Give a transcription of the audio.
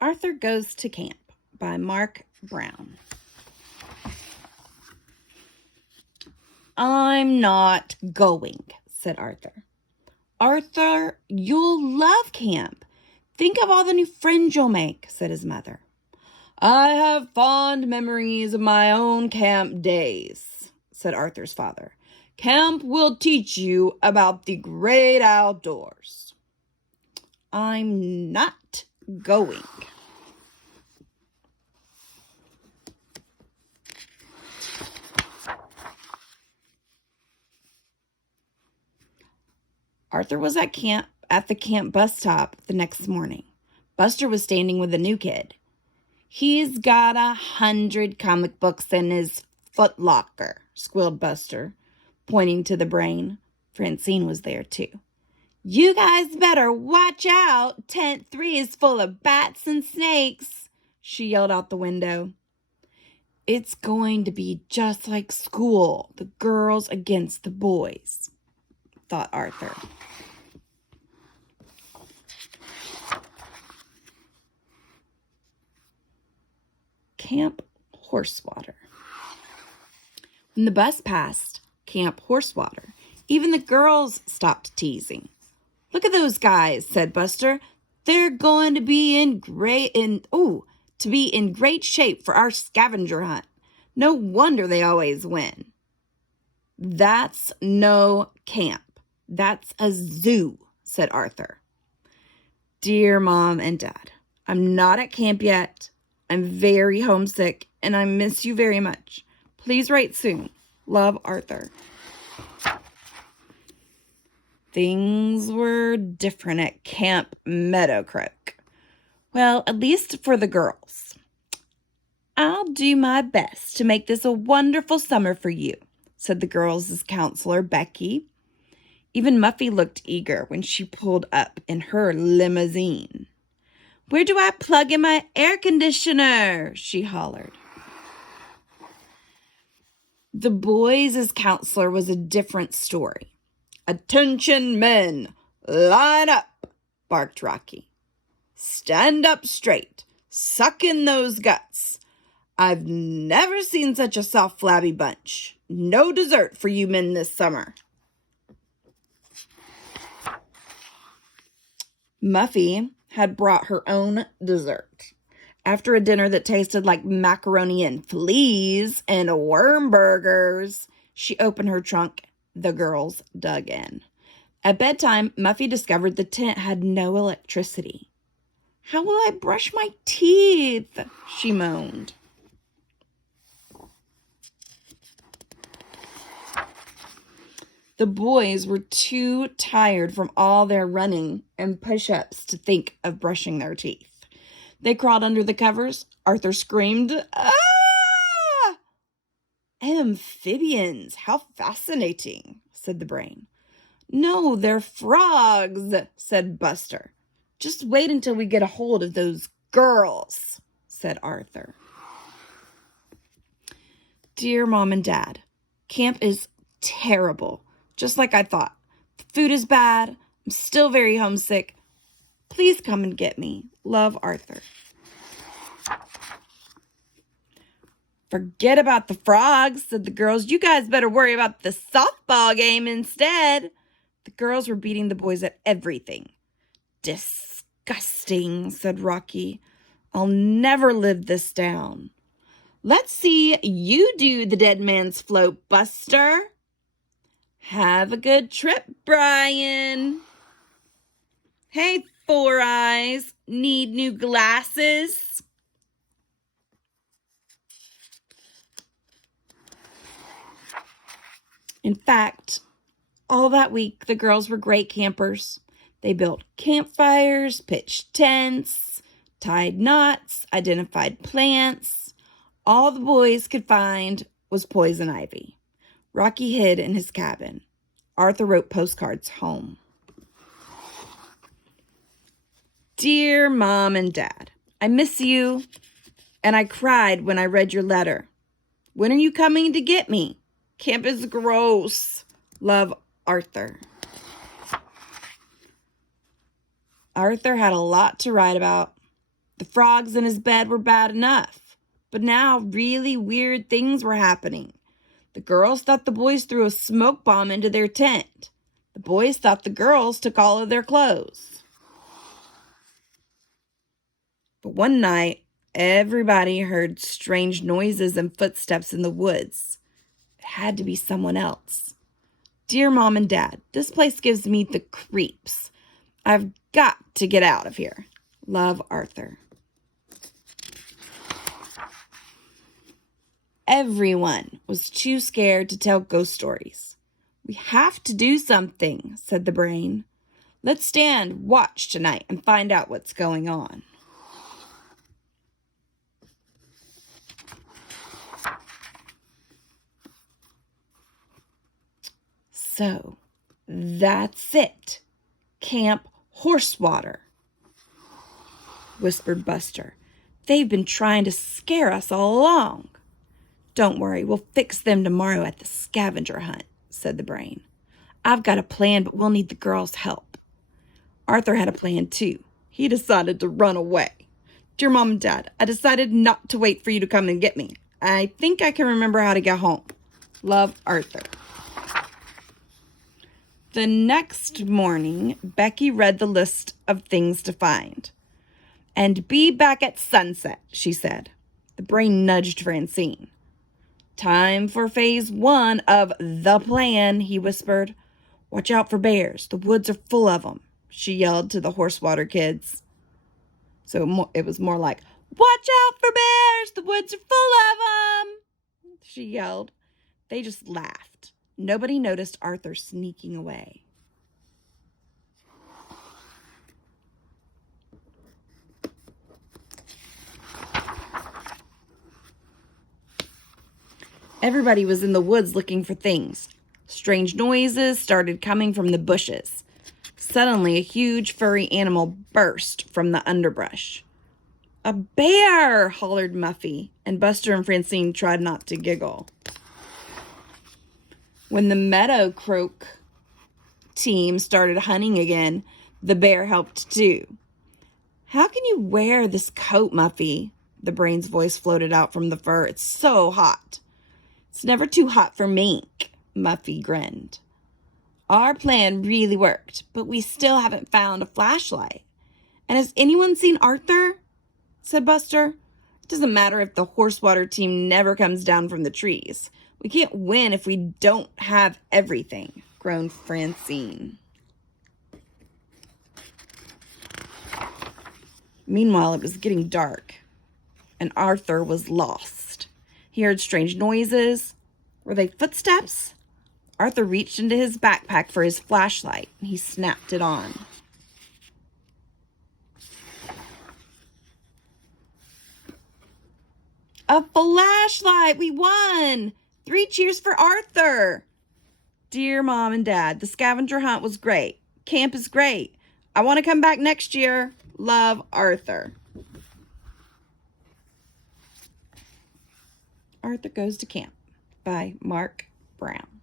Arthur Goes to Camp by Mark Brown. I'm not going, said Arthur. Arthur, you'll love camp. Think of all the new friends you'll make, said his mother. I have fond memories of my own camp days, said Arthur's father. Camp will teach you about the great outdoors. I'm not going. Arthur was at the camp bus stop the next morning. Buster was standing with a new kid. He's got 100 comic books in his foot locker, squealed Buster, pointing to the brain. Francine was there too. You guys better watch out. Tent 3 is full of bats and snakes, she yelled out the window. It's going to be just like school, the girls against the boys, thought Arthur. Camp Horsewater. When the bus passed Camp Horsewater, even the girls stopped teasing. Look at those guys, said Buster. They're going to be in great shape for our scavenger hunt. No wonder they always win. That's no camp. That's a zoo, said Arthur. Dear Mom and Dad, I'm not at camp yet. I'm very homesick, and I miss you very much. Please write soon. Love, Arthur. Things were different at Camp Meadowcrook. Well, at least for the girls. I'll do my best to make this a wonderful summer for you, said the girls' counselor, Becky. Even Muffy looked eager when she pulled up in her limousine. Where do I plug in my air conditioner? She hollered. The boys' counselor was a different story. Attention, men! Line up, barked Rocky. Stand up straight. Suck in those guts. I've never seen such a soft, flabby bunch. No dessert for you men this summer. Muffy had brought her own dessert. After a dinner that tasted like macaroni and fleas and worm burgers, she opened her trunk. The girls dug in. At bedtime, Muffy discovered the tent had no electricity. How will I brush my teeth? She moaned. The boys were too tired from all their running and push-ups to think of brushing their teeth. They crawled under the covers. Arthur screamed, "Ah!" Amphibians, how fascinating, said the brain. No, they're frogs, said Buster. Just wait until we get a hold of those girls, said Arthur. Dear Mom and Dad, camp is terrible. Just like I thought. The food is bad. I'm still very homesick. Please come and get me. Love, Arthur. Forget about the frogs, said the girls. You guys better worry about the softball game instead. The girls were beating the boys at everything. Disgusting, said Rocky. I'll never live this down. Let's see you do the dead man's float, Buster. Have a good trip, Brian. Hey, Four Eyes, need new glasses? In fact, all that week, the girls were great campers. They built campfires, pitched tents, tied knots, identified plants. All the boys could find was poison ivy. Rocky hid in his cabin. Arthur wrote postcards home. Dear Mom and Dad, I miss you, and I cried when I read your letter. When are you coming to get me? Camp is gross. Love, Arthur. Arthur had a lot to write about. The frogs in his bed were bad enough, but now really weird things were happening. The girls thought the boys threw a smoke bomb into their tent. The boys thought the girls took all of their clothes. But one night, everybody heard strange noises and footsteps in the woods. It had to be someone else. Dear Mom and Dad, this place gives me the creeps. I've got to get out of here. Love, Arthur. Everyone was too scared to tell ghost stories. We have to do something, said the brain. Let's stand watch tonight and find out what's going on. So, that's it. Camp Horsewater, whispered Buster. They've been trying to scare us all along. Don't worry, we'll fix them tomorrow at the scavenger hunt, said the brain. I've got a plan, but we'll need the girls' help. Arthur had a plan too. He decided to run away. Dear Mom and Dad, I decided not to wait for you to come and get me. I think I can remember how to get home. Love, Arthur. The next morning, Becky read the list of things to find. And be back at sunset, she said. The brain nudged Francine. Time for phase 1 of the plan, he whispered. Watch out for bears. The woods are full of them, she yelled to the Horsewater kids. So it was more like, watch out for bears. The woods are full of them, she yelled. They just laughed. Nobody noticed Arthur sneaking away. Everybody was in the woods looking for things. Strange noises started coming from the bushes. Suddenly, a huge furry animal burst from the underbrush. A bear, hollered Muffy, and Buster and Francine tried not to giggle. When the Meadow Croak team started hunting again, the bear helped too. How can you wear this coat, Muffy? The brain's voice floated out from the fur. It's so hot. It's never too hot for mink, Muffy grinned. Our plan really worked, but we still haven't found a flashlight. And has anyone seen Arthur? Said Buster. It doesn't matter if the Horsewater team never comes down from the trees. We can't win if we don't have everything, groaned Francine. Meanwhile, it was getting dark, and Arthur was lost. He heard strange noises. Were they footsteps? Arthur reached into his backpack for his flashlight, and he snapped it on. A flashlight! We won! 3 cheers for Arthur! Dear Mom and Dad, the scavenger hunt was great. Camp is great. I want to come back next year. Love, Arthur. Arthur Goes to Camp by Mark Brown.